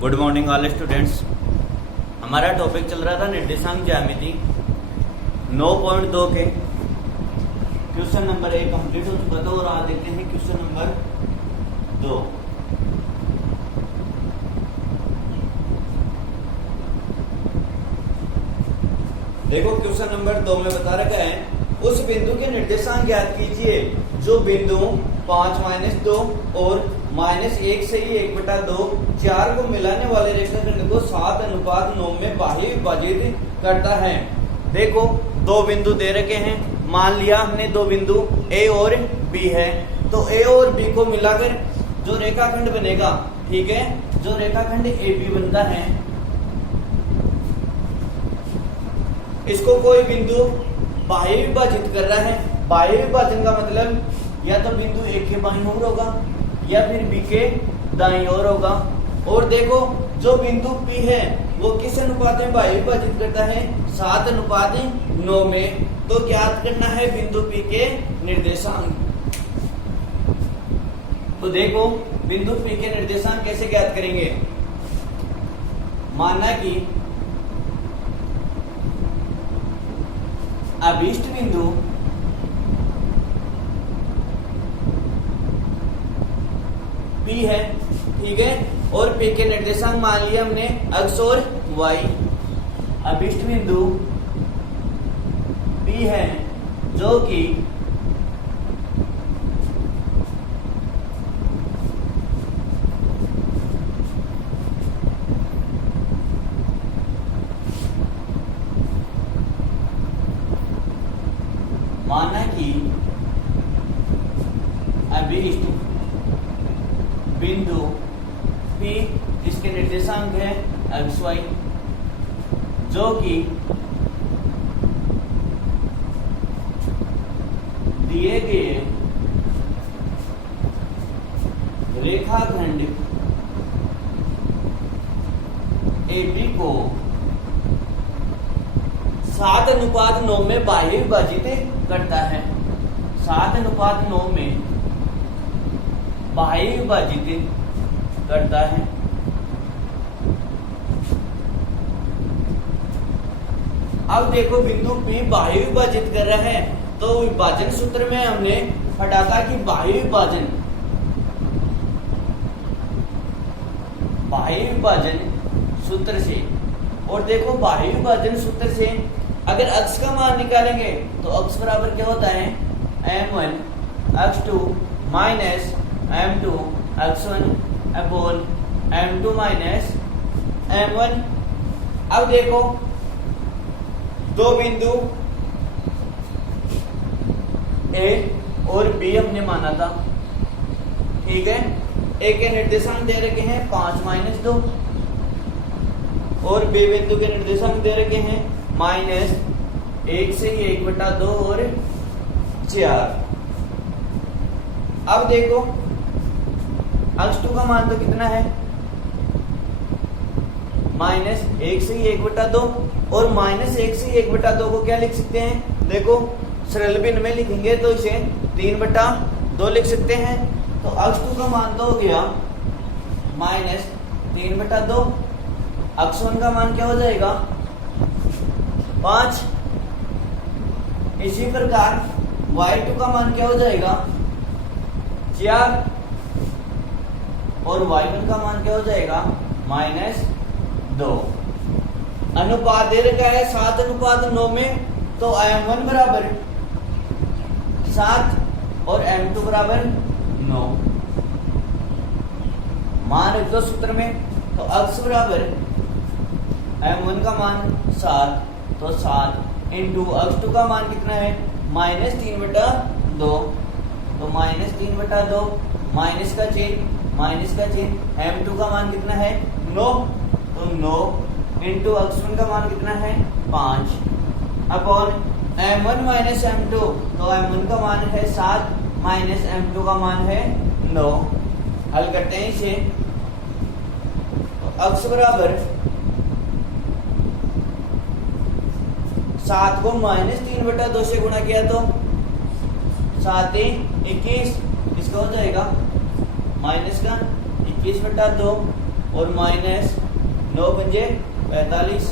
Good morning all students. हमारा topic चल रहा था निर्देशांक ज्यामिति 9.2 के क्वेश्चन नंबर 1 कंप्लीट हो चुका था और आज देखते हैं क्वेश्चन नंबर 2। देखो क्वेश्चन नंबर 2 में बता रखा है उस बिंदु के निर्देशांक ज्ञात कीजिए जो बिंदु 5-2 और -1 से ही 1/2 4 को मिलाने वाले रेखाखंड को 7:9 में बाह्य विभाजित करता है। देखो दो बिंदु दे रखे हैं, मान लिया हमने दो बिंदु A और B है, तो A और B को मिलाकर जो रेखाखंड बनेगा, ठीक है, जो रेखाखंड AB बनता है, इसको कोई बिंदु बाह्य विभाजित कर रहा है। बाह्य विभाजन का मतलब या तो बिंदु A के बाईं ओर होगा या फिर B के दाईं ओर होगा। और देखो जो बिंदु P है वो किस अनुपात में बाह्य विभाजित करता है, 7:9 में। तो ज्ञात करना है बिंदु P के निर्देशांक। तो देखो बिंदु P के निर्देशांक कैसे ज्ञात करेंगे। मानना कि अभीष्ट बिंदु P है, ठीक है, और P के निर्देशांक मान लिया हमने x और y। अभीष्ट बिंदु P है जो कि माना कि अभीष्ट बिंदु P जिसके निर्देशांक है xy जो कि दिए गए रेखाखंड AB को 7:9 में बाह्य विभाजित करता है। 7:9 में बाह्य विभाजित करता है। अब देखो बिंदु P बाह्य विभाजित कर रहा है, तो विभाजन सूत्र में हमने पढ़ा था कि बाह्य विभाजन सूत्र से, और देखो बाह्य विभाजन सूत्र से अगर x का मान निकालेंगे तो x बराबर क्या होता है, m1 x2 minus m2 x1 upon m2 minus m1। अब देखो दो बिंदु A और B हमने माना था, ठीक है। A के निर्देशांक दे रखे हैं 5-2 और B बिंदु के निर्देशांक दे रखे हैं -1 से 1/2 और 4। अब देखो x2 का मान तो कितना है, -1 से 1/2 और -1 से 1/2 को क्या लिख सकते हैं, देखो सरल भिन्न में लिखेंगे तो इसे 3/2 लिख सकते हैं। तो x2 का मान तो हो गया -3/2। x1 का मान क्या हो जाएगा 5। इसी प्रकार y2 का मान क्या हो जाएगा 4 और y1 का मान क्या हो जाएगा -2। अनुपात दे रखा है 7:9 में, तो m1 बराबर 7 और m2 बराबर 9 मान रख दो सूत्र में। तो x बराबर m1 का मान 7, तो 7 इंटू x2 का मान कितना है -3/2, तो -3/2 माइनस का चिन्ह m2 का मान कितना है 9, तो 9 इंटू x1 का मान कितना है 5 अपॉन m1 माइनस m2, तो m1 का मान है 7 माइनस m2 का मान है 9। हल करते हैं इसे, तो x बराबर 7 को -3/2 से गुणा किया तो 7 21, इसका हो जाएगा माइनस का 21/2 और माइनस 9 पंजे 45,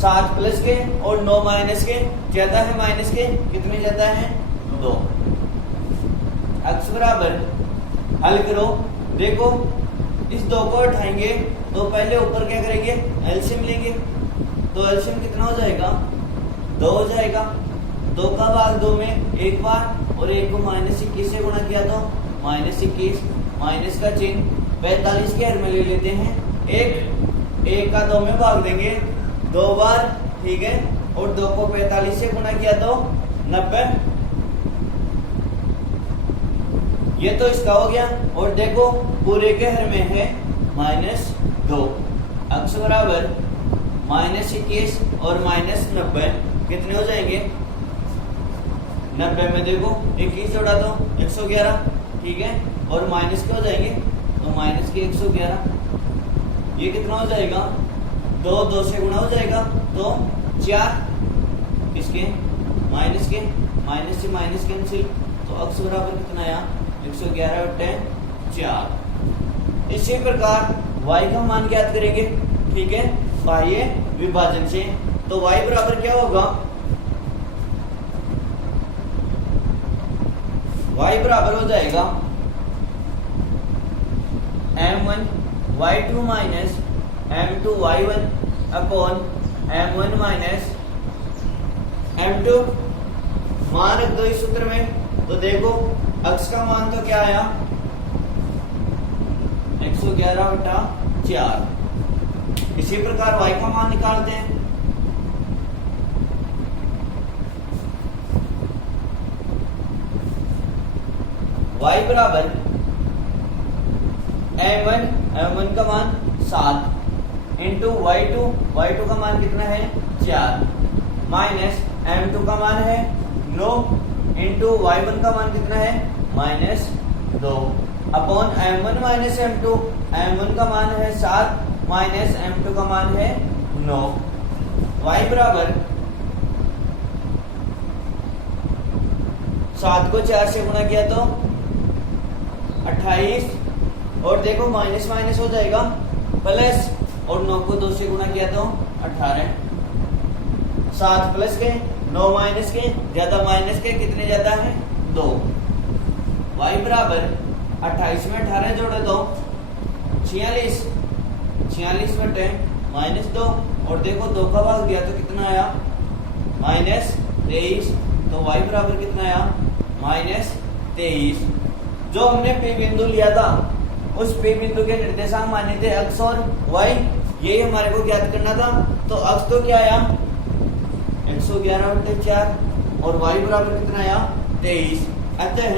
7 प्लस के और 9 माइनस के, ज्यादा है माइनस के, कितने ज्यादा है 2। x बराबर हल करो, देखो इस 2 को उठाएंगे तो पहले ऊपर क्या करेंगे, एलसीएम लेंगे, तो एलसीएम कितना हो जाएगा 2 हो जाएगा। 2 का भाग 2 में एक बार और 1 को -21 से गुणा किया तो -21, माइनस का चिन्ह 45 के हर में ले लेते हैं, 1 का 2 में भाग देंगे 2 बार, ठीक है, और 2 को 45 से गुणा किया तो 90, ये तो इसका हो गया। और देखो पूरे के हर में है -2, x बराबर -21 और -90 कितने हो जाएंगे, 90 में देखो 21 जोड़ा तो 111, ठीक है, और माइनस के हो जाएंगे तो माइनस के 111, ये कितना हो जाएगा 2 से गुणा हो जाएगा तो 4, किसके माइनस के, माइनस से माइनस कैंसिल, तो x बराबर कितना आया 111/4। इसी प्रकार y का मान ज्ञात करेंगे, ठीक है, बाह्य विभाजन से, तो y बराबर क्या होगा, y बराबर हो जाएगा m1 y2 minus m2 y1 upon m1 minus m2, मान रख दो इस सूत्र में, तो देखो x का मान तो क्या आया 111/4। इसी प्रकार y का मान निकालते हैं, y बराबर m1 का मान 7 इंटू y2 का मान कितना है 4, माइनस m2 का मान है 9 इंटू y1 का मान कितना है -2, अपॉन m1 माइनस m1 का मान है 7 माइनस m2 का मान है 9। y बराबर 7 को 4 से गुणा किया तो 28, और देखो माइनस माइनस हो जाएगा प्लस, और 9 को 2 से गुणा किया तो 18, 7 प्लस के 9 माइनस के, ज्यादा माइनस के, कितने ज्यादा है 2। y बराबर 28 में 18 जोड़े तो 46, 46/-2, और देखो 2 का भाग दिया तो कितना आया -23, तो y बराबर कितना आया -23। जो हमने P बिंदु लिया था उस P बिंदु के निर्देशांक माने थे x और y, यही हमारे को ज्ञात करना था, तो x तो क्या आया 111/4 और y बराबर कितना आया 23। अतः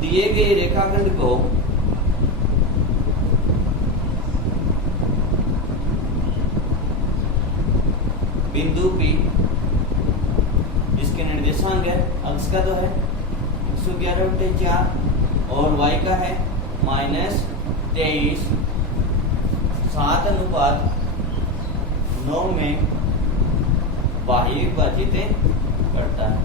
दिए गए रेखाखंड को बिंदु P जिसके निर्देशांक है x का तो है 111/4 और y का है -23, 7:9 में बाह्य विभाजित करता है।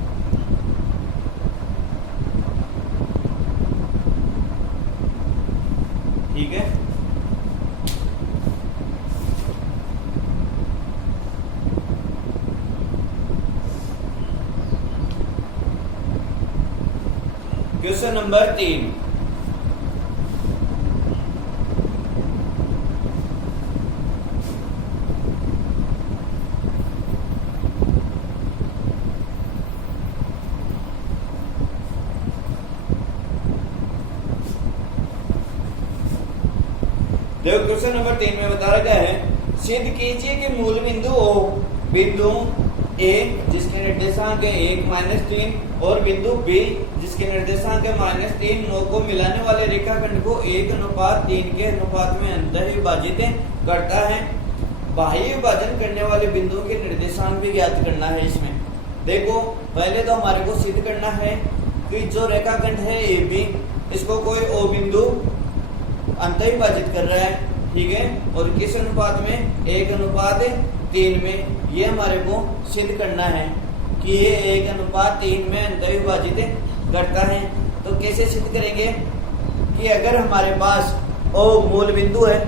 ठीक है, क्वेश्चन नंबर 3, देखो क्वेश्चन नंबर 3 में बता रखा है, सिद्ध कीजिए कि मूल बिंदु O, बिंदु A जिसके निर्देशांक है 1 -3 और बिंदु B जिसके निर्देशांक है -3, 9 को मिलाने वाले रेखाखंड को 1:3 के अनुपात में अंतर विभाजित करता है। बाह्य विभाजन करने वाले बिंदुओं के निर्देशांक भी ज्ञात करना है। इसमें देखो पहले तो हमारे को सिद्ध करना है कि जो रेखाखंड है AB, इसको कोई O बिंदु अंतर विभाजित कर रहा है, ठीक है, और किस अनुपात में 1:3 में, ये हमारे को सिद्ध करना है। कि ये 1:3 में अंतर विभाजित करता है। तो कैसे सिद्ध करेंगे कि अगर हमारे पास ओ मूल बिंदु है,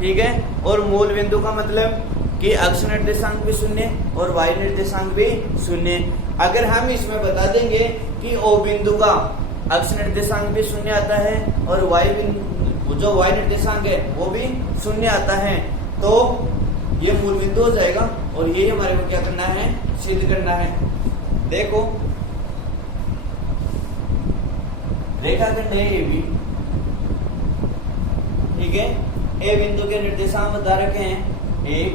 ठीक है, और मूल बिंदु का मतलब कि अक्ष निर्देशांक भी शून्य और वाई निर्देशांक भी शून्य। अगर हम इसमें बता देंगे कि ओ बिंदु का अक्ष निर्देशांक भी शून्य आता है और वाई बिंदु जो वाई निर्देशांक है वो भी शून्य आता है, तो ये मूल बिंदु हो जाएगा और ये हमारे को क्या करना है, सिद्ध करना है। देखो रेखाखंड है ए बी, ठीक है, ए बिंदु के निर्देशांक बता रखे हैं 1,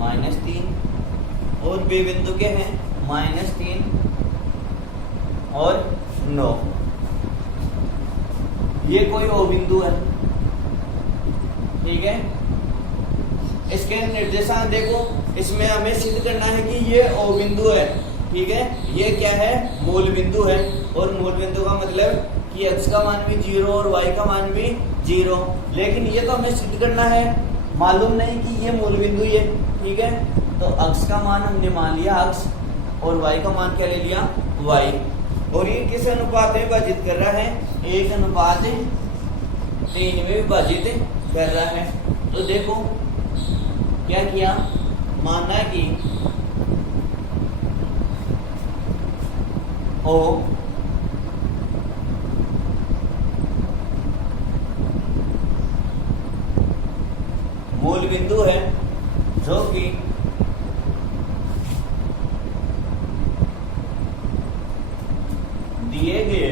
-3 और बी बिंदु के हैं -3 और 9। ये कोई ओ बिंदु है, ठीक है। इसके निर्देशांक देखो, इसमें हमें सिद्ध करना है कि ये ओ बिंदु है, ठीक है। ये क्या है, मूल बिंदु है और मूल बिंदु का मतलब कि x का मान भी 0 और y का मान भी 0। लेकिन ये तो हमें सिद्ध करना है, मालूम नहीं कि ये मूल बिंदु ही है, ठीक है। तो x का मान हमने मान लिया x और y का मान क्या ले लिया, y। और ये किस अनुपात में विभाजित कर रहा है, 1:3 में विभाजित कर रहा है। तो देखो क्या किया, माना कि ओ मूल बिंदु है जो कि दिए गए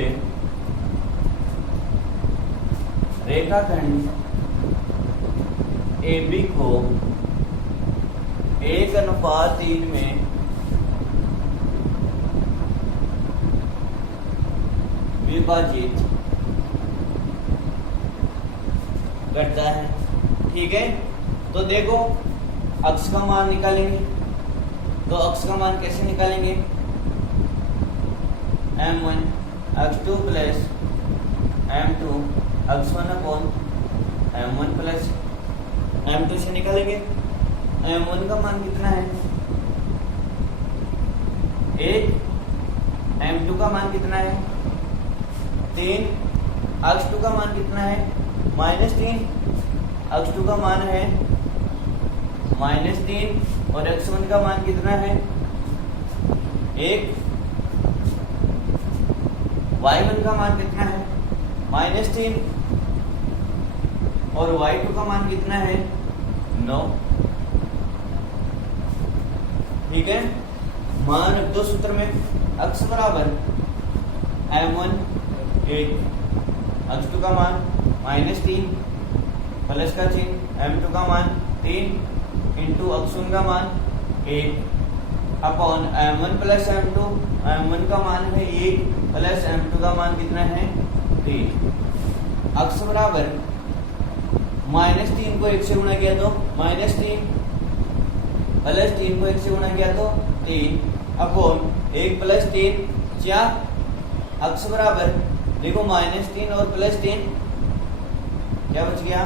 रेखाखंड AB को 1:3 में विभाजित करता है, ठीक है। तो देखो अक्ष का मान निकालेंगे, तो अक्ष का मान कैसे निकालेंगे, m1 x2 plus m2 x1 upon m1 plus m2 से निकालेंगे। m1 का मान कितना है 1, m2 का मान कितना है 3, x2 का मान कितना है -3, x2 का मान है -3 और x1 का मान कितना है 1, y1 का मान कितना है -3 और y2 का मान कितना है 9, ठीक है। मान रख दो सूत्र में, x बराबर m1 1, x2 का मान -3 प्लस का चिन्ह m2 का मान 3 इंटू x1 का मान 1 upon m1 plus m2, m1 का मान है 1 प्लस m2 का मान कितना है 3। x बराबर -3 को 1 से गुणा किया तो -3 प्लस 3 को 1 से गुणा किया तो 3 अपॉन 1 प्लस 3 4। x बराबर देखो -3 और +3 क्या बच गया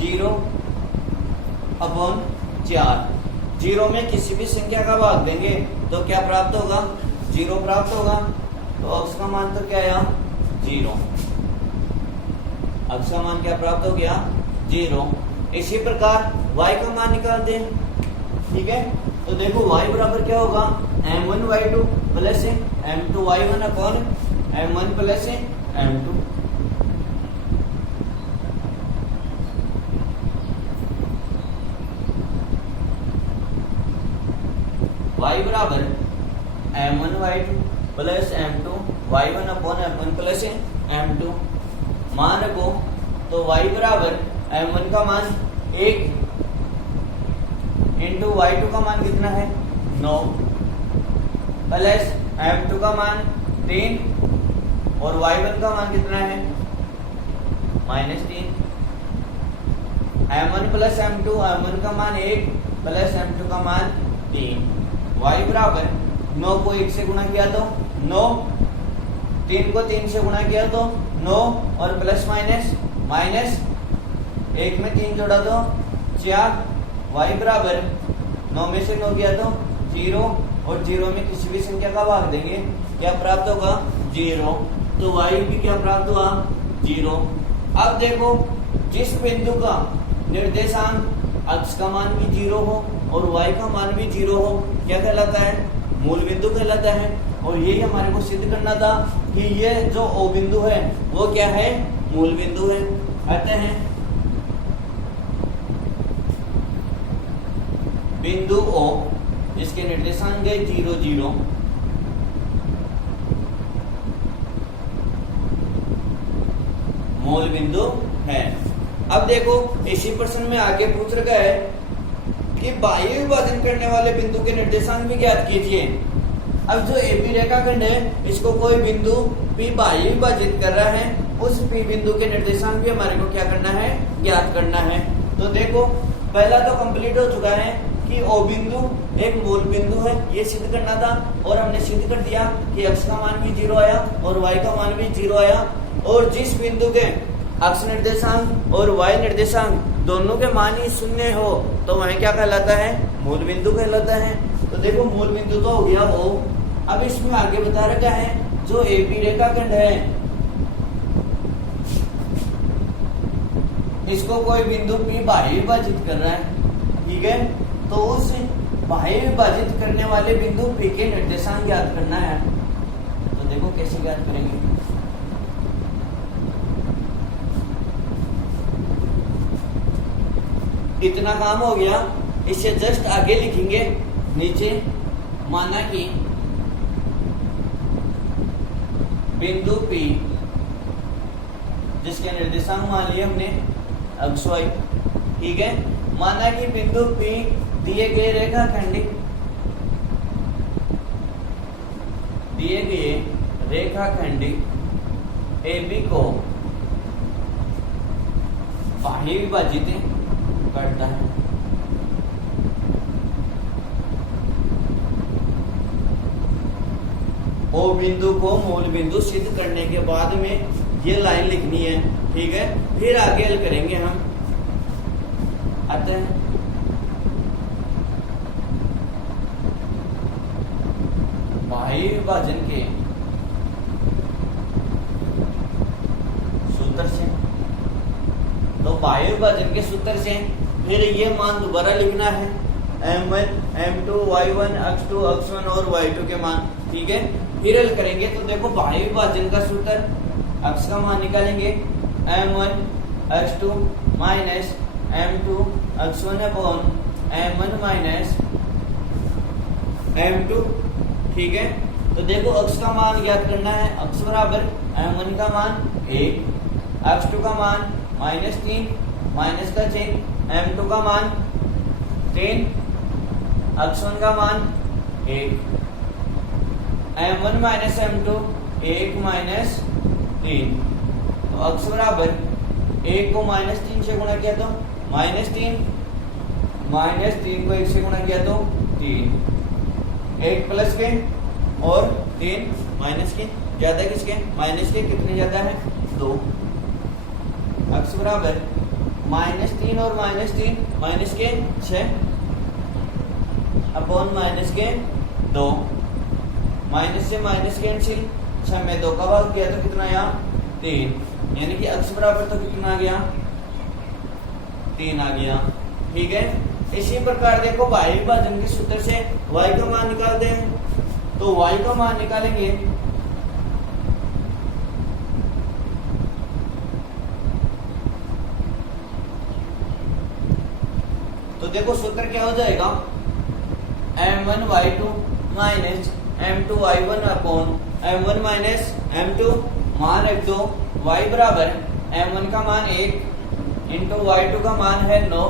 0 अपॉन 4। 0 में किसी भी संख्या का भाग देंगे तो क्या प्राप्त होगा, 0 प्राप्त होगा। तो x का मान तो क्या आया 0, x का मान क्या प्राप्त हो गया 0। इसी प्रकार y का मान निकालते हैं, ठीक है। तो देखो y बराबर क्या होगा m1 y2 plus m2 y1 upon m1 plus m2। y बराबर m1 y2 plus m2 y1 upon m1 plus m2। मान रखो तो y बराबर m1 का मान 1 इंटू y2 का मान कितना है 9 प्लस m2 का मान 3 और y1 का मान कितना है -3। m1 प्लस m2, m1 का मान 1 प्लस m2 का मान 3। y बराबर 9 को 1 से गुणा किया तो 9, 3 को 3 से गुणा किया तो 9 और प्लस माइनस 1 में 3 जोड़ा तो 4। y बराबर 9 में से 9 किया तो 0 और 0 में किसी भी संख्या का भाग देंगे, क्या प्राप्त होगा 0। तो y भी क्या प्राप्त हुआ 0। अब देखो जिस बिंदु का निर्देशांक अक्ष का मान भी 0 हो और y का मान भी 0 हो, क्या कहलाता है, मूल बिंदु कहलाता है। और यही हमारे को सिद्ध करना था कि ये जो O बिंदु है वो क्या है, मूल बिंदु है। आते हैं बिंदु O जिसके निर्देशांक है 0 0, मूल बिंदु है। अब देखो इसी प्रश्न में आगे पूछ रखा है कि बाह्य विभाजन करने वाले बिंदु के निर्देशांक भी ज्ञात कीजिए। अब जो एपी रेखाखंड है इसको कोई बिंदु P बाह्य विभाजित कर रहा है, उस P बिंदु के निर्देशांक भी हमारे को क्या करना है, ज्ञात करना है। तो देखो पहला तो कंप्लीट हो चुका है कि O बिंदु एक मूल बिंदु है, ये सिद्ध करना था और हमने सिद्ध कर दिया कि x का मान भी 0 आया और y का मान भी 0 आया। और जिस बिंदु के अक्ष निर्देशांक और y निर्देशांक दोनों के मान ही शून्य हो तो वह क्या कहलाता है, मूल बिंदु कहलाता है। तो देखो मूल बिंदु तो हो गया O। अब इसमें आगे बता रखा है जो एपी रेखाखंड है इसको कोई बिंदु P बाह्य विभाजित कर रहा है, ठीक है। तो उस बाह्य विभाजित करने वाले बिंदु P के निर्देशांक ज्ञात करना है। तो देखो कैसे ज्ञात करेंगे। इतना काम हो गया, इससे जस्ट आगे लिखेंगे नीचे, माना कि बिंदु P जिसके निर्देशांक मान लिए हमने अक्ष y, ठीक है। माना कि बिंदु P दिए गए रेखाखंड AB को बाह्य विभाजित करता है। O बिंदु को मूल बिंदु सिद्ध करने के बाद में ये लाइन लिखनी है, ठीक है। फिर आगे हल करेंगे हम। आते हैं बाह्य विभाजन के सूत्र से। तो बाह्य विभाजन के सूत्र से फिर ये मान दोबारा लिखना है, m1 m2 y1 x2 x1 और y2 के मान, ठीक है। फिर हल करेंगे तो देखो बाह्य विभाजन का सूत्र, अक्ष का मान निकालेंगे m1 x2 minus m2 x1 upon m1 minus m2, ठीक है। तो देखो अक्ष का मान ज्ञात करना है, अक्ष बराबर m1 का मान 1, x2 का मान -3 माइनस का चिन्ह, m2 का मान 3, x1 का मान 1, m1 माइनस m2 1 माइनस 3। तो अक्ष बराबर 1 को -3 से गुणा किया तो -3, -3 को 1 से गुणा किया तो 3, 1 प्लस के और 3 माइनस के, ज्यादा किसके, माइनस के, कितने ज्यादा है 2। अक्ष बराबर -3 और -3 माइनस के 6 अपॉन माइनस के 2, माइनस से माइनस कैंसिल, 6 में 2 का भाग किया तो कितना आया 3, यानी कि अक्ष बराबर तो कितना आ गया 3 आ गया, ठीक है। इसी प्रकार देखो बाह्य विभाजन के सूत्र से y का मान निकालते हैं। तो y का मान निकालेंगे तो देखो सूत्र क्या हो जाएगा, m1 y2 minus m2 y1 upon m1 minus m2 मान रख दो, y बराबर m1 का मान 1 इंटू y2 का मान है 9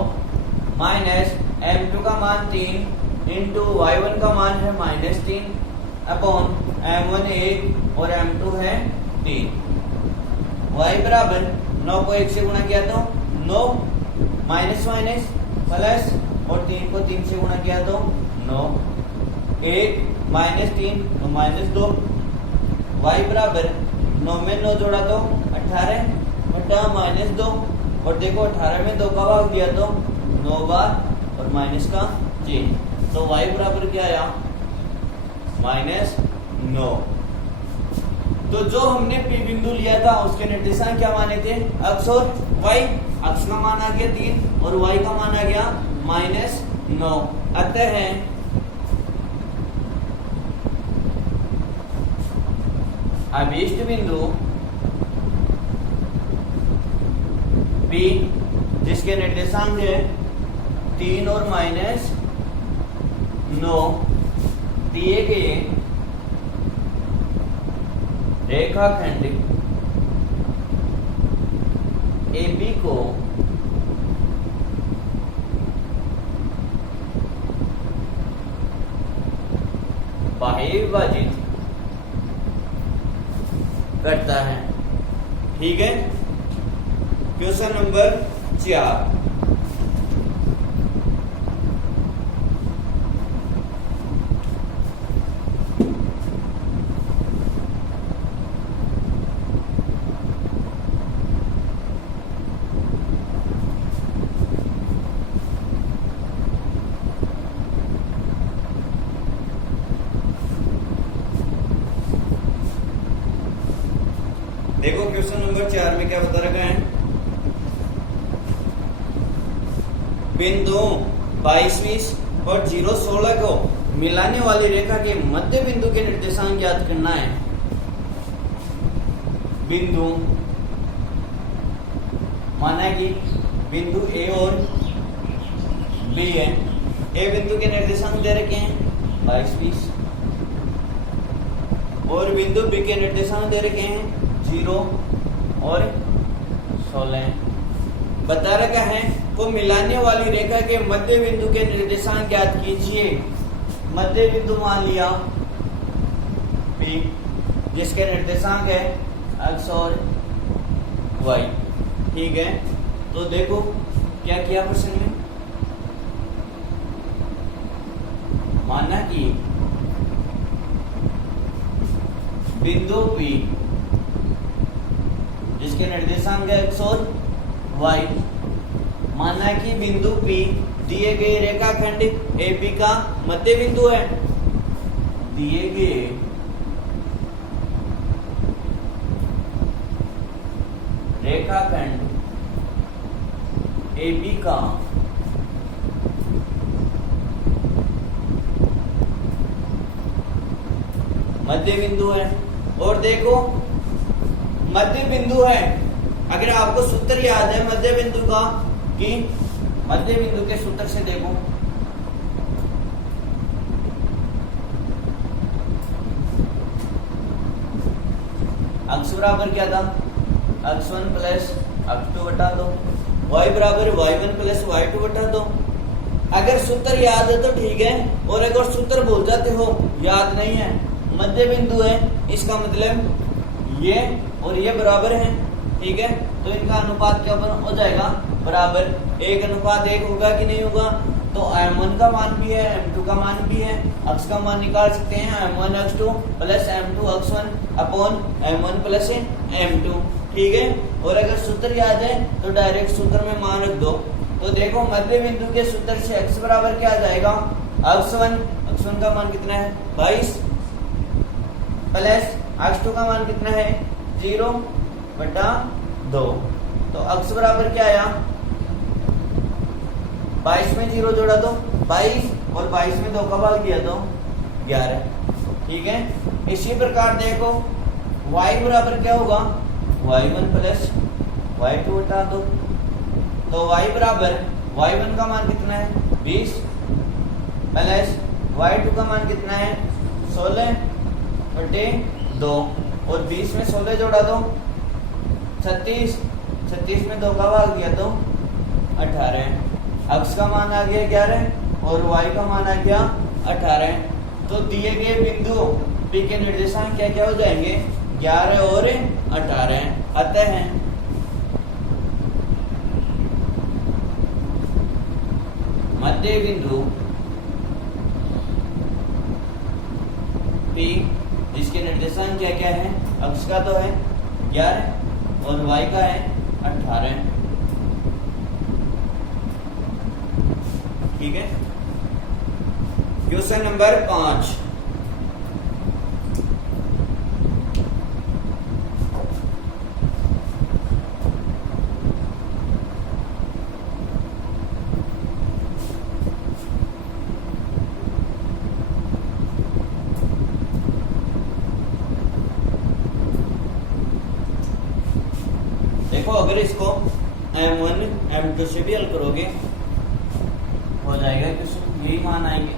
माइनस m2 का मान 3 इंटू y1 का मान है -3 अपॉन m1 1 और m2 है 3। y बराबर 9 को 1 से गुणा किया तो 9 माइनस माइनस प्लस और 3 को 3 से गुणा किया तो 9, 1 -3 तो -2, y बराबर 9 में 9 जोड़ा तो 18 बटा -2 और देखो 18 में 2 का भाग दिया तो 9 बार और माइनस का चिन्ह। तो y बराबर क्या आया -9। तो जो हमने P बिंदु लिया था उसके निर्देशांक क्या माने थे, x और y। x का मान आ गया 3 और y का मान आ गया -9। अतः अभीष्ट बिंदु P जिसके निर्देशांक है 3 और -9 दिए गए रेखाखंड AB को बाह्य विभाजित करता है। ठीक है, क्वेश्चन नंबर 4। देखो क्वेश्चन नंबर 4 में क्या बता रखा है, बिंदु 22, 20 और 0, 16 को मिलाने वाली रेखा के मध्य बिंदु के निर्देशांक ज्ञात करना है। बिंदु माना कि बिंदु A और B है। A बिंदु के निर्देशांक दे रखे हैं 22, 20 और बिंदु B के निर्देशांक दे रखे हैं 0 और 16। बता रखा है को मिलाने वाली रेखा के मध्य बिंदु के निर्देशांक ज्ञात कीजिए। मध्य बिंदु मान लिया P जिसके निर्देशांक है x और y। ठीक है, तो देखो क्या किया प्रश्न में, माना कि बिंदु P जिसके निर्देशांक है x और y, माना कि बिंदु P दिए गए रेखाखंड AB का मध्य बिंदु है। दिए गए रेखाखंड AB का मध्य बिंदु है। और देखो मध्य बिंदु है, अगर आपको सूत्र याद है मध्य बिंदु का, कि मध्य बिंदु के सूत्र से देखो x बराबर क्या था, x1 प्लस x2 बटा 2, y बराबर y1 प्लस y2 बटा 2। अगर सूत्र याद है तो ठीक है, और अगर सूत्र भूल जाते हो, याद नहीं है, मध्य बिंदु है, इसका मतलब ये और ये बराबर है। ठीक है, तो इनका अनुपात क्या हो जाएगा, बराबर 1:1 होगा कि नहीं होगा। तो m1 का मान भी है, m2 का मान भी है, x का मान निकाल सकते हैं m1 x2 plus m2 x1 upon m1 plus m2। ठीक है, और अगर सूत्र याद है तो डायरेक्ट सूत्र में मान रख दो। तो देखो मध्य बिंदु के सूत्र से x बराबर क्या आ जाएगा, x1 का मान कितना है 22 प्लस x2 का मान कितना है 0/2। तो x बराबर क्या आया, 22 में 0 जोड़ा तो 22 और 22 में 2 का भाग दिया तो 11। ठीक है, इसी प्रकार देखो y बराबर क्या होगा, y1 प्लस y2 बटा 2। तो y बराबर y1 का मान कितना है 20 प्लस y2 का मान कितना है 16/2 और 20 में 16 जोड़ा तो 36, 36 में 2 का भाग दिया तो 18। x का मान आ गया 11 और y का मान आ गया 18। तो दिए गए बिंदु P के निर्देशांक क्या क्या हो जाएंगे, 11 और 18। अतः मध्य बिंदु P जिसके निर्देशांक क्या क्या है, x का तो है 11 और y का है 18। ठीक है, क्वेश्चन नंबर 5। देखो अगर इसको m1 m2 से भी हल करोगे हो जाएगा कि यही मान आएंगे।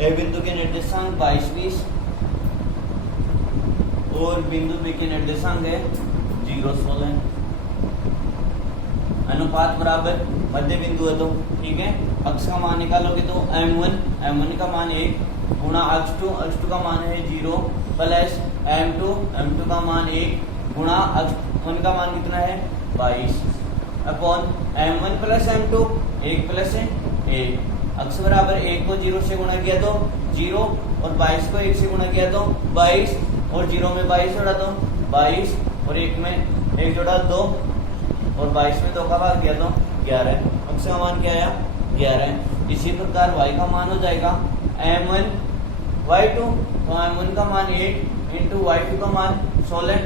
ए बिंदु के निर्देशांक 22 20 और बिंदु बी के निर्देशांक है 0 16। अनुपात बराबर मध्य बिंदु है तो ठीक है। अक्ष का मान निकालोगे तो m1 का मान 1 गुणा x2 का मान है 0 प्लस m2 का मान 1 गुणा x1 का मान कितना है 22 upon m1 plus m2 1 plus 1। अक्ष बराबर 1 को 0 से गुणा किया तो 0 और 22 को 1 से गुणा किया तो 22 और 0 में 22 जोड़ा तो 22 और 1 में 1 जोड़ा 2 और 22 में 2 का भाग दिया तो 11। अक्ष का मान क्या आया 11। इसी प्रकार y का मान हो जाएगा m1 y2 तो m1 का मान 8 इंटू y2 का मान 16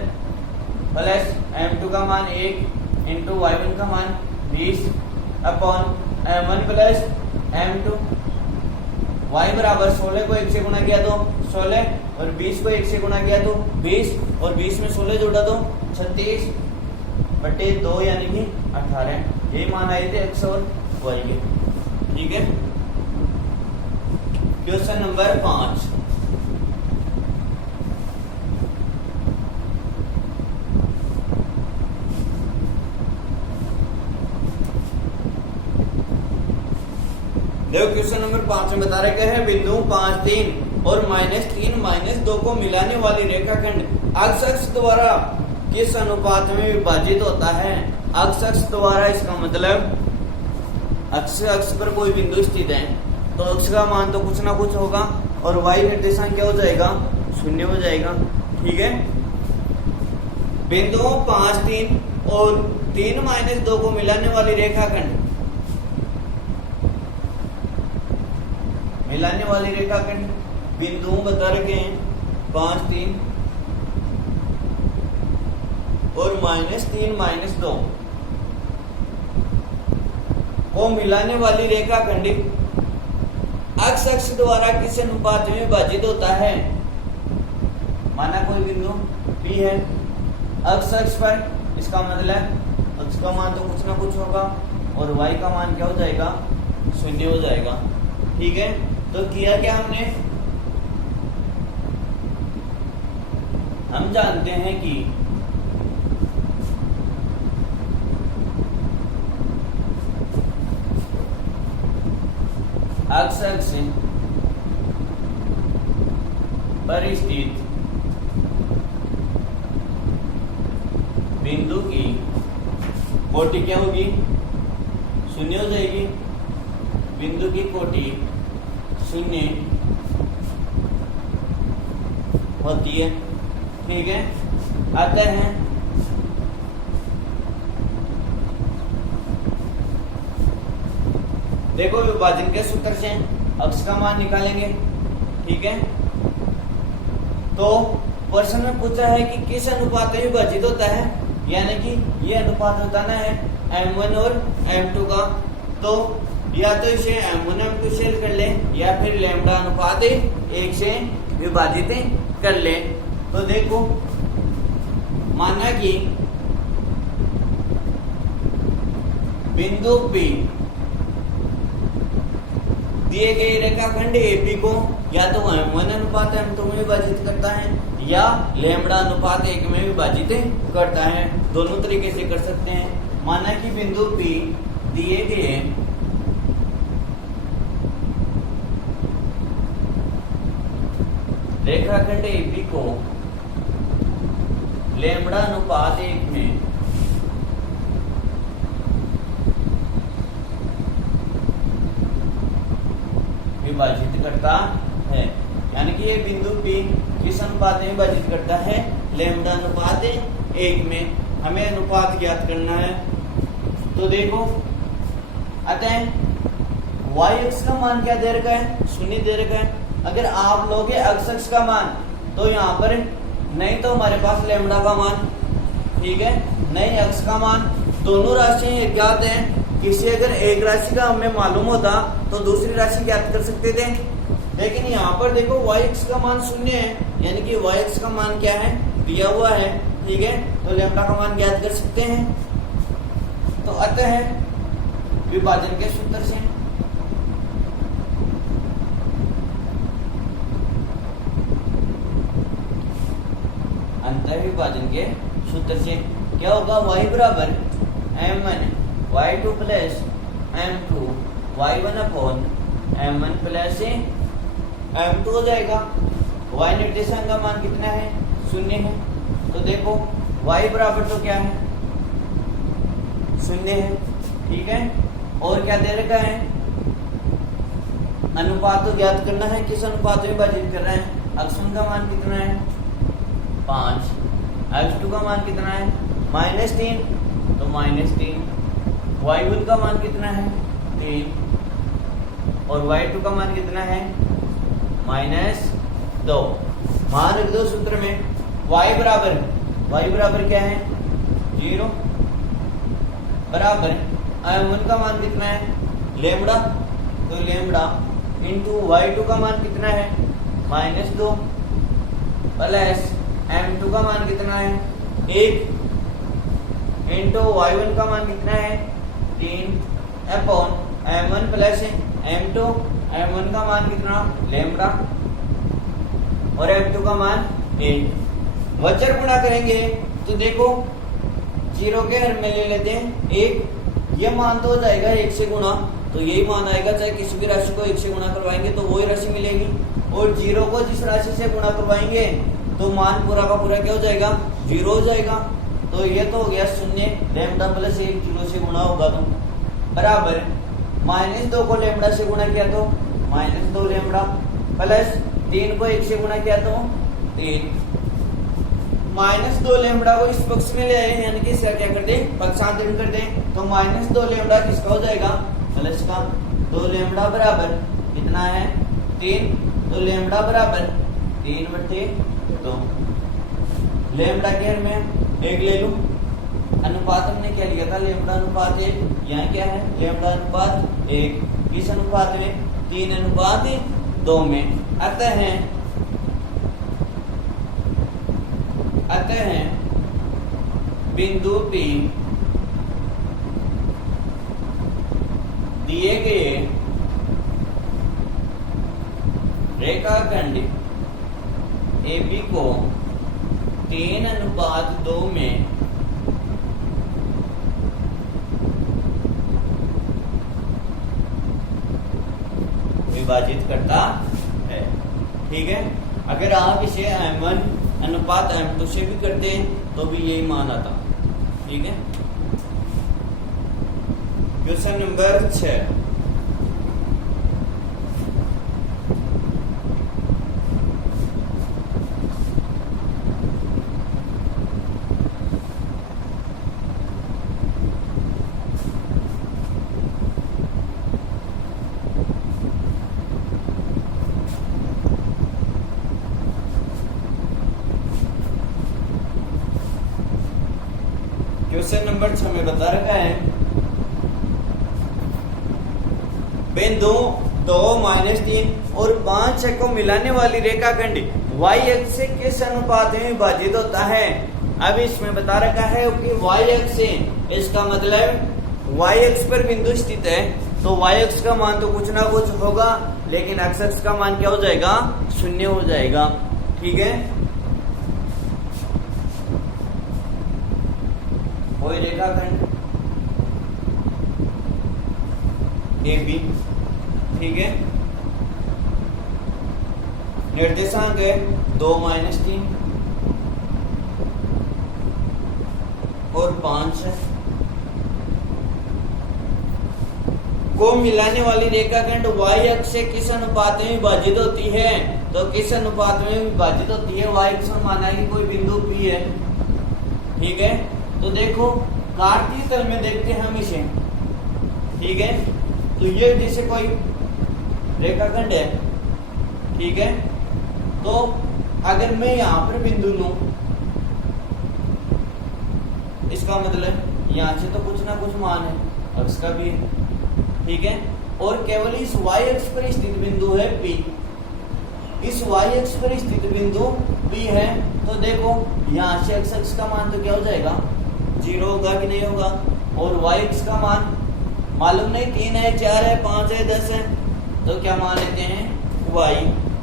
प्लस m2 का मान 1 इंटू y1 का मान 20 upon m1 plus m2। y बराबर 16 को 1 से गुणा किया तो 16 और 20 को 1 से गुणा किया तो 20 और 20 में 16 जोड़ा तो 36 बटे 2 यानी कि 18। ये मान आए थे x और y के। ठीक है। Question number 5। देखो क्वेश्चन नंबर 5 में बता रहे हैं बिंदु 5 3 और -3 -2 को मिलाने वाली रेखाखंड अक्ष द्वारा किस अनुपात में विभाजित होता है। अक्ष द्वारा इसका मतलब अक्ष पर कोई बिंदु स्थित है तो अक्ष का मान तो कुछ ना कुछ होगा और y निर्देशांक क्या हो जाएगा 0 हो जाएगा। ठीक है। बिंदुओं 5 3 और 3 -2 को मिलाने वाली रेखाखंड बिंदुओं बता रखे हैं 5 3 और -3 -2 को मिलाने वाली रेखाखंड अक्ष द्वारा किस अनुपात में विभाजित होता है। माना कोई बिंदु P है अक्ष पर, इसका मतलब अक्ष का मान तो कुछ ना कुछ होगा और y का मान क्या हो जाएगा 0 हो जाएगा। ठीक है। तो किया क्या हमने, हम जानते हैं कि अक्ष पर स्थित बिंदु की कोटि क्या होगी 0 हो जाएगी। बिंदु की कोटि 0 होती है। ठीक है। आते हैं देखो विभाजन के सूत्र से अक्ष का मान निकालेंगे। ठीक है। तो प्रश्न में पूछा है कि किस अनुपात में विभाजित होता है, यानी कि ये अनुपात बताना है m1 और m2 का। तो या तो इसे m1 m2 से कर ले या फिर लैम्डा अनुपात 1 से विभाजित कर ले। तो देखो माना कि बिंदु P दिए गए रेखाखंड AP को या तो m1 अनुपात m2 में विभाजित करता है या लैम्डा अनुपात 1 में विभाजित करता है। दोनों तरीके से कर सकते हैं। माना कि बिंदु P दिए गए रेखाखंड AP को लैम्डा अनुपात 1 में विभाजित करता है, यानी कि ये बिंदु P किस अनुपात में विभाजित करता है लैम्डा अनुपात 1 में। हमें अनुपात ज्ञात करना है। तो देखो आते हैं y अक्ष का मान क्या दे रखा है 0 दे रखा है। अगर आप लोगे x अक्ष का मान तो यहाँ पर नहीं तो हमारे पास लैम्डा का मान। ठीक है। नहीं x का मान, दोनों राशियां ज्ञात हैं। किसी अगर एक राशि का हमें मालूम होता तो दूसरी राशि ज्ञात कर सकते थे, लेकिन यहाँ पर देखो y अक्ष का मान 0 है, यानी कि y अक्ष का मान क्या है दिया हुआ है ठीक है, तो लेम्डा का मान ज्ञात कर सकते हैं। तो अतः विभाजन के सूत्र से अंतर विभाजन के सूत्र से क्या होगा, y बराबर m1 y2 plus m2 y1 upon m1 plus m2 हो जाएगा। y निर्देशांक का मान कितना है, 0 है। तो देखो y बराबर तो क्या है, 0 है, ठीक है। और क्या दे रखा है, अनुपात तो ज्ञात करना है, किस अनुपात में विभाजित कर रहे हैं। x1 का मान कितना है, 5, x2 का मान कितना है, -3, तो -3, y1 का मान कितना है, 3, और y2 का मान कितना है, -2। मान रख दो सूत्र में, y बराबर क्या है, 0, बराबर m1 का मान कितना है, लेम्डा, तो लेम्डा इंटू y2 का मान कितना है, -2, प्लस m2 का मान कितना है, 1, इंटू y1 का मान कितना है, 3, upon m1 plus m2, m1 का मान कितना, लेम्डा, और m2 का मान 1। वचर गुणा करेंगे तो देखो 0 के हर में ले लेते हैं 1, यह मान तो हो जाएगा 1 से गुणा, तो यही मान आएगा, चाहे किसी भी राशि को 1 से गुणा करवाएंगे तो वही राशि मिलेगी। और 0 को जिस राशि से गुणा करवाएंगे तो मान पूरा का पूरा क्या हो जाएगा, 0 हो जाएगा। तो ये तो हो गया 0, लेम्डा प्लस 1 0 से गुणा होगा तो बराबर -2 को लेम्डा से गुणा किया तो -2 लेम्डा, प्लस 3 को 1 से गुणा किया तो 3, -2 लेम्डा को इस पक्ष में ले आए, यानी कि इसका क्या कर दे, पक्षांतरण कर दें, तो -2 लेम्डा किसका हो जाएगा, प्लस का। 2 लेम्डा बराबर कितना है, 3, तो लेम्डा बराबर 3/2। लेम्डा के हर में 1 ले लूं, अनुपात हमने क्या लिया था, लेम्डा अनुपात 1, यहाँ क्या है, लेम्डा अनुपात 1, किस अनुपात में, 3:2 में। अतः बिंदु P दिए गए रेखाखंड AB को 3:2 में विभाजित करता है, ठीक है। अगर आप इसे m1 अनुपात m2 से भी करते हैं तो भी यही मान आता, ठीक है। क्वेश्चन नंबर 6, क्वेश्चन नंबर 6 में बता रखा है, बिंदु 2, -3 और 5 को मिलाने वाली रेखाखंड y अक्ष से किस अनुपात में विभाजित होता है। अब इसमें बता रखा है कि y अक्ष से, इसका मतलब y अक्ष पर बिंदु स्थित है, तो y अक्ष का मान तो कुछ ना कुछ होगा, लेकिन x अक्ष का मान क्या हो जाएगा, 0 हो जाएगा, ठीक है। कोई रेखाखंड AB, ठीक है, निर्देशांक है 2, -3 और 5 को मिलाने वाली रेखाखंड y अक्ष से किस अनुपात में विभाजित होती है। तो किस अनुपात में विभाजित होती है, y अक्ष माना है कि कोई बिंदु P है, ठीक है। तो देखो कार्तीय तल में देखते हैं हम इसे, ठीक है। तो ये जैसे कोई रेखाखंड है, ठीक है। तो अगर मैं यहाँ पर बिंदु लूं, इसका मतलब यहाँ से तो कुछ ना कुछ मान है, अक्ष का भी है, ठीक है। और केवल इस y अक्ष पर स्थित बिंदु है P, इस y अक्ष पर स्थित बिंदु P है, तो तो देखो यहाँ से x का मान तो क्या हो जाएगा 0 होगा कि नहीं होगा, और y का मान मालूम नहीं 3 है 4 है 5 है 10 है, तो क्या मान लेते हैं y।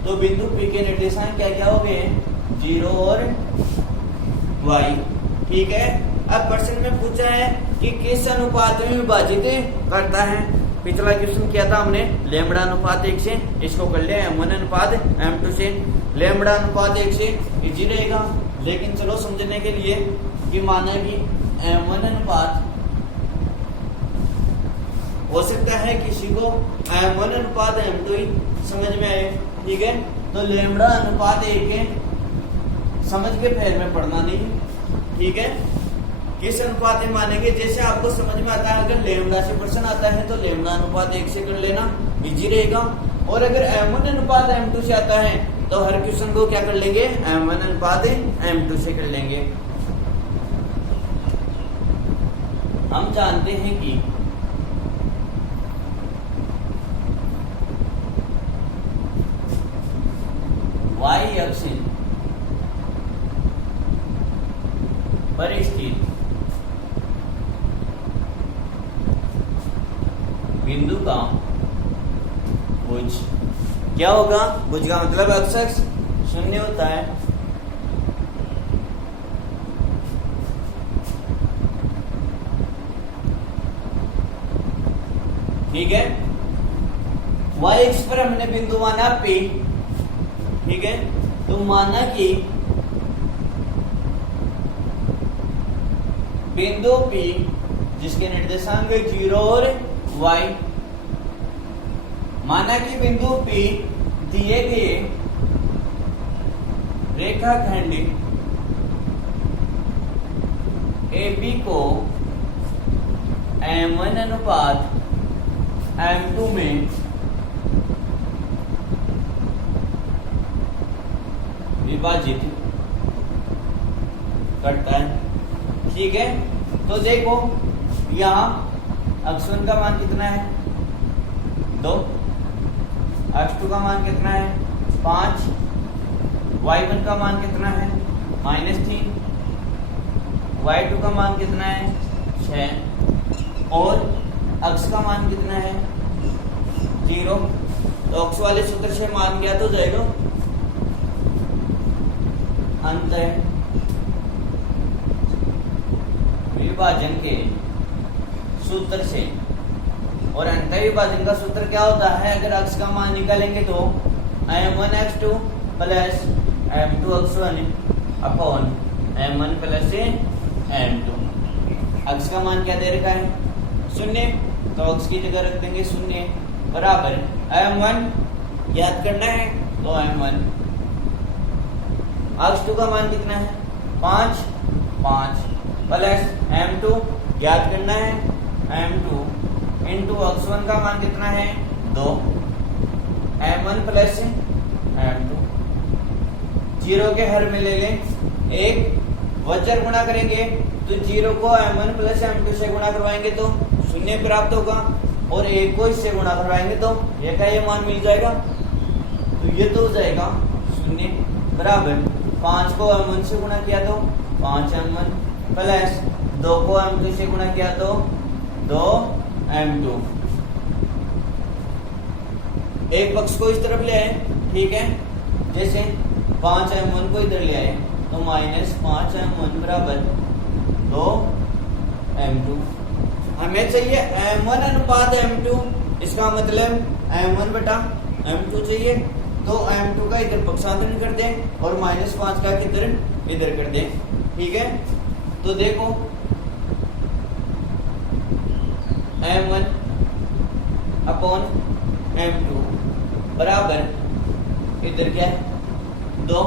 तो बिंदु P के निर्देशांक क्या क्या हो गए 0 और y। ठीक है। अब प्रश्न में पूछा है कि किस अनुपात में विभाजित करता है। पिछला क्वेश्चन किया था हमने लैम्बडा अनुपात 1 से, इसको कर लिया m1 अनुपात m2 से। लैम्बडा अनुपात 1 से इजी रहेगा, लेकिन चलो समझने के लिए कि माना कि m1 अनुपात हो सकता है किसी को m1 अनुपात m2 ही समझ में आए। ठीक है। तो लैम्बडा अनुपात 1 के समझ के फेर में पढ़ना नहीं। ठीक है। किस अनुपात में मानेंगे, जैसे आपको समझ में आता है अगर लैम्बडा से प्रश्न आता है तो लैम्बडा अनुपात 1 से कर लेना, इजी रहेगा। और अगर m1 अनुपात m2 से आता है तो हर क्वेश्चन को क्या कर लेंगे m1 अनुपात m2 से कर लेंगे। हम जानते हैं कि y अक्ष पर स्थित बिंदु का भुज क्या होगा, भुज का मतलब अक्ष 0 होता है। ठीक है। y अक्ष पर हमने बिंदु माना P। ठीक है। तो माना कि बिंदु P जिसके निर्देशांक 0 और y, माना कि बिंदु P दिए गए रेखाखंड AB को m1 अनुपात m2 में विभाजित करता है। ठीक है। तो देखो यहाँ x1 का मान कितना है 2, x2 का मान कितना है 5, y1 का मान कितना है -3, y2 का मान कितना है 6 और x का मान कितना है 0। तो x वाले सूत्र से मान ज्ञात हो जाएगा, अंत विभाजन के सूत्र से। और अंत विभाजन का सूत्र क्या होता है, अगर x का मान निकालेंगे तो m1 x2 plus m2 x1 upon m1 plus m2। x का मान क्या दे रखा है 0, तो x की जगह रख देंगे 0 बराबर m1 याद करना है तो m1, x2 का मान कितना है 5 प्लस m2 याद करना है m2 इंटू x1 का मान कितना है 2, m1 प्लस m2। 0 के हर में ले लें 1, वजर गुणा करेंगे तो 0 को m1 प्लस m2 से गुणा करवाएंगे तो 0 प्राप्त होगा, और 1 को इससे गुणा करवाएंगे तो ये का ये मान मिल जाएगा। तो ये तो हो जाएगा 0 बराबर 5 को m1 से गुणा किया तो 5m1 प्लस 2 को m2 से गुणा किया तो 2m2। एक पक्ष को इस तरफ ले आए। ठीक है। जैसे 5m1 को इधर ले आए तो -5m1 बराबर 2m2। हमें चाहिए m1 अनुपात m2, इसका मतलब m1 बटा m2 चाहिए। तो m2 का इधर पक्षांतरण कर दें और -5 का किधर इधर कर दें। ठीक है। तो देखो m1 अपॉन m2 बराबर इधर क्या है 2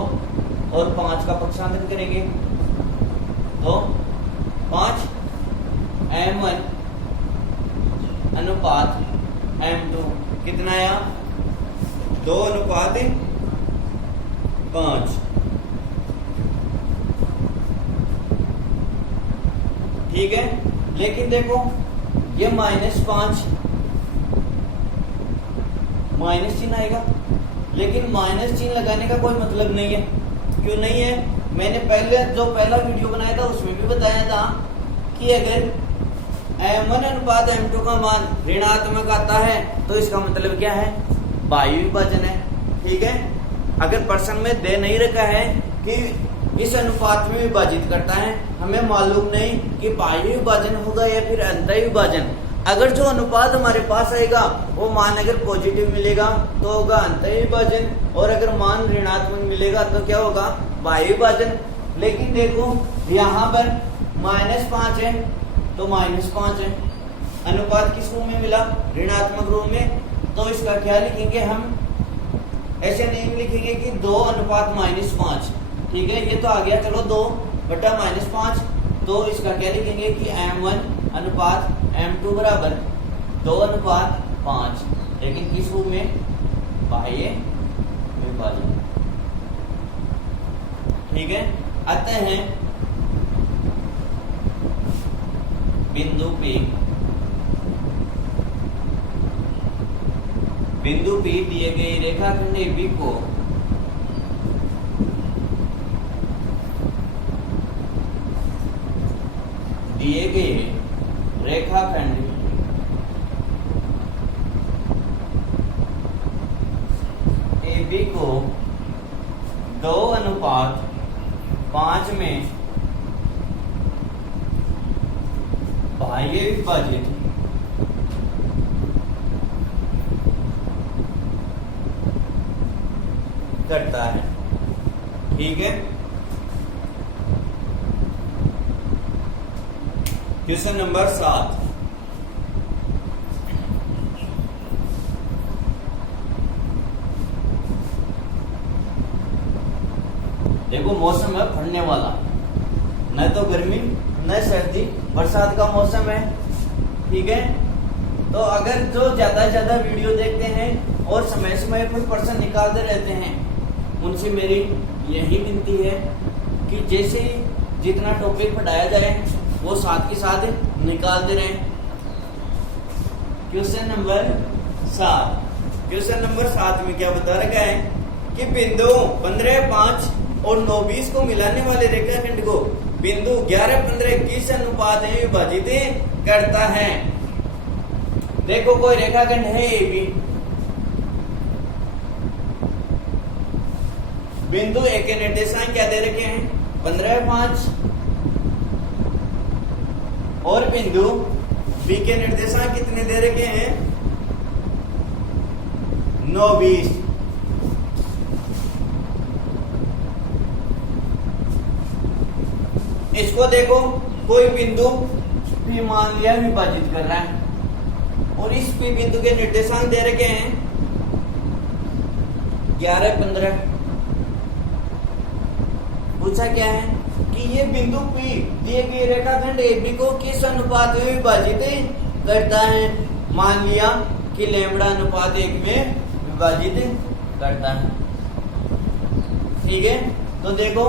और 5 का पक्षांतरण करेंगे तो 5 m1 अनुपात m2 कितना आया 2 अनुपात 5। ठीक है। लेकिन देखो ये -5 माइनस चिन्ह आएगा, लेकिन माइनस चिन्ह लगाने का कोई मतलब नहीं है। क्यों नहीं है, मैंने पहला वीडियो बनाया था उसमें भी बताया था कि अगर m1 अनुपात m2 का मान ऋणात्मक आता है तो इसका मतलब क्या है, बाह्य विभाजन है। ठीक है, अगर प्रश्न में दे नहीं रखा है कि इस अनुपात में विभाजित करता है, हमें मालूम नहीं कि बाह्य विभाजन होगा या फिर अंतः विभाजन। अगर जो अनुपात हमारे पास आएगा वो मान अगर पॉजिटिव मिलेगा तो होगा अंतः विभाजन, और अगर मान ऋणात्मक मिलेगा तो क्या होगा, बाह्य विभाजन। लेकिन देखो यहाँ पर -5 है तो -5 है, अनुपात किस रूप में मिला, ऋणात्मक रूप में। तो इसका क्या लिखेंगे हम, ऐसे नहीं लिखेंगे कि 2 अनुपात -5। ठीक है, ये तो आ गया, चलो 2/-5। तो इसका क्या लिखेंगे कि m1 अनुपात m2 बराबर 2/5, लेकिन किस रूप में, बाह्य विभाजन। ठीक है, आते हैं बिंदु P। बिंदु P दिए गए रेखाखंड AB को दिए गए रेखाखंड AB को 2/5 में बाह्य विभाजित करता है। ठीक है, क्वेश्चन नंबर 7। देखो मौसम है पढ़ने वाला, न तो गर्मी न सर्दी, बरसात का मौसम है। ठीक है, तो अगर जो ज्यादा से ज्यादा वीडियो देखते हैं और समय समय पर प्रश्न निकालते रहते हैं, उनसे मेरी यही विनती है कि जैसे ही जितना टॉपिक पढ़ाया जाए वो साथ के साथ निकालते रहें। Question number 7। क्वेश्चन नंबर 7 में क्या बता रखा है कि बिंदु 15, 5 और 9, 20 को मिलाने वाले रेखाखंड को बिंदु 11, 15, 21 अनुपात में विभाजित करता है। देखो कोई रेखाखंड है AB, बिंदु A के निर्देशांक क्या दे रखे हैं, 15, 5, और बिंदु B के निर्देशांक कितने दे रखे हैं, 9, 20। इसको देखो, कोई बिंदु P मान लिया विभाजित कर रहा है, और इस P बिंदु के निर्देशांक दे रखे हैं 11, 15। पूछा क्या है कि ये बिंदु P दिए गए रेखाखंड AB को किस अनुपात में विभाजित करता है। मान लिया कि लैम्बडा अनुपात 1 में विभाजित करता है। ठीक है, तो देखो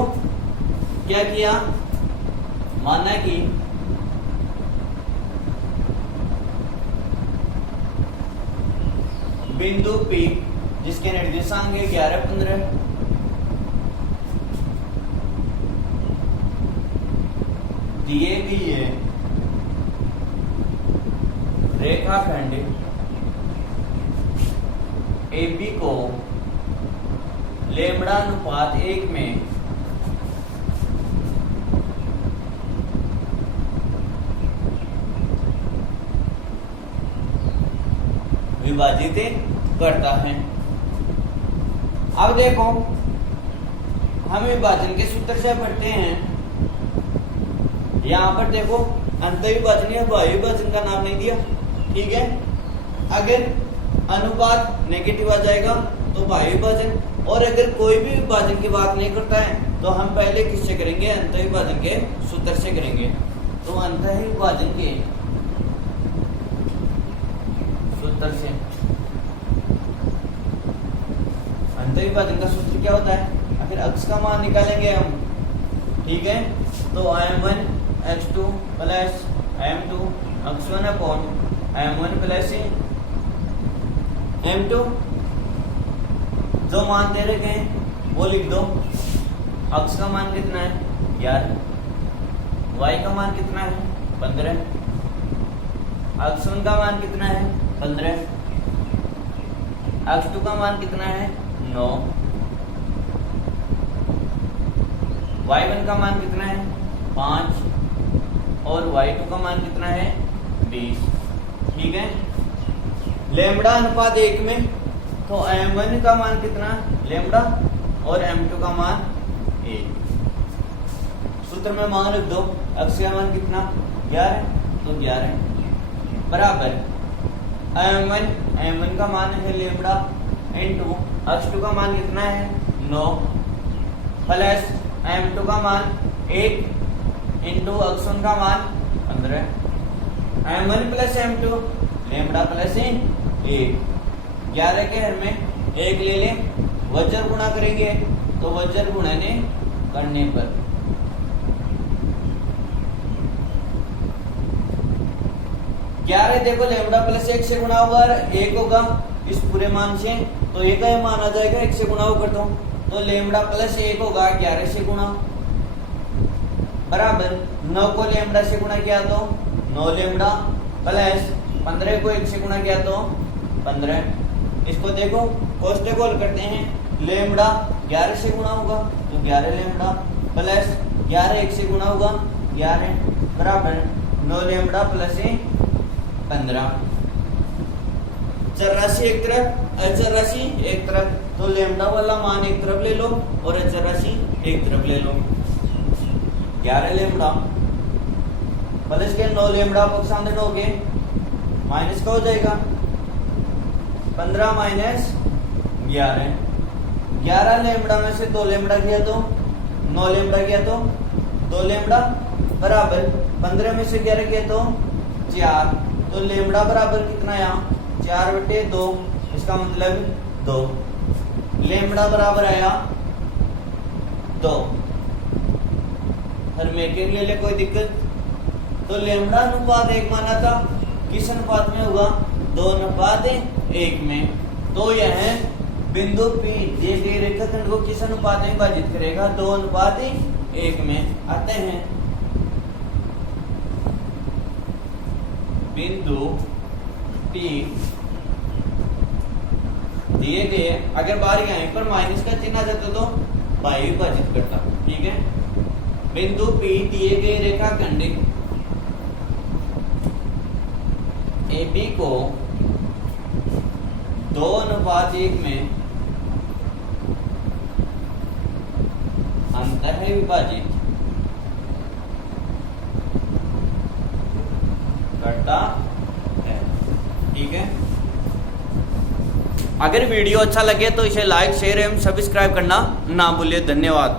क्या किया, माना कि बिंदु P जिसके निर्देशांक है 11, 15, दिए गए रेखाखंड AB को लैम्बडा अनुपात 1 में विभाजित करता है। अब देखो हम विभाजन के सूत्र से पढ़ते हैं। यहाँ पर देखो अंतः विभाजन या बाह्य विभाजन का नाम नहीं दिया। ठीक है, अगर अनुपात नेगेटिव आ जाएगा तो बाह्य विभाजन, और अगर कोई भी विभाजन की बात नहीं करता है तो हम पहले किससे करेंगे, अंतः विभाजन के सूत्र से करेंगे। तो अंतः विभाजन के सूत्र से, अंतः विभाजन का सूत्र क्या होता है, आखिर अक्ष का मान निकालेंगे हम। ठीक है, तो m1 x2 plus m2 x1 upon m1 plus m2, जो मान दे रखे हैं वो लिख दो। x का मान कितना है 11, y का मान कितना है 15, x1 का मान कितना है 15, x2 का मान कितना है 9, y1 का मान कितना है 5 और y2 का मान कितना है 20। ठीक है, लेमड़ा अनुपात 1 में तो m1 का मान कितना लेमड़ा और m2 का मान 1। सूत्र में मान लिख दो, x का मान कितना 11 तो 11 बराबर m1 का मान है लेमड़ा इंटू x2 का मान कितना है 9 प्लस m2 का मान 1 इंटू x1 का मान 15, m1 plus m2 lambda plus 1, 11 के हर में 1 ले लें, वज्र गुणा करेंगे तो वज्र गुणने करने पर 11 देखो लेमड़ा प्लस 1 से गुणा होगा 1 होगा इस पूरे मान से, तो 1 का मान आ जाएगा 1 से गुणा होकर तो लेमड़ा प्लस 1 होगा 11 से गुणा बराबर 9 को लेमड़ा से गुणा किया तो 9 लेमड़ा प्लस 15 को 1 से गुणा किया तो 15। इसको देखो कोष्टक हल करते हैं, लेमड़ा 11 से गुणा होगा तो 11 लेमड़ा प्लस 11 1 से गुणा होगा 11 बराबर 9 लेमड़ा प्लस 15। चर राशि एक तरफ अचर राशि एक तरफ, तो लेमड़ा वाला मान एक तरफ ले लो और अचर राशि एक तरफ ले लो। 11 लेमड़ा प्लस के 9 लेमड़ा पक्ष सामने ढोगे माइनस का हो जाएगा 15 माइनस 11 लेमड़ा में से 2 लेमड़ा किया तो 9 लेमड़ा किया तो 2 लेमड़ा बराबर 15 में से 11 किया तो 4, तो लेमड़ा बराबर कितना यहाँ 4/2, इसका मतलब 2, लेमड़ा बराबर आया 2। हर में के ले ले कोई दिक्कत, तो लेमड़ा अनुपात 1 माना था, किस अनुपात में होगा 2:1 में, तो यह बिंदु P दिए गए रेखाखंड को किस अनुपात में विभाजित करेगा 2:1 में। आते हैं बिंदु P दिए गए, अगर बाहर यहीं पर माइनस का चिन्ह आ जाता तो बाई विभाजित करता। ठीक है, बिंदु P दिए गए रेखाखंड AB को 2:1 में अंतः विभाजित करता है। ठीक है, अगर वीडियो अच्छा लगे तो इसे लाइक शेयर एवं सब्सक्राइब करना ना भूलिए। धन्यवाद।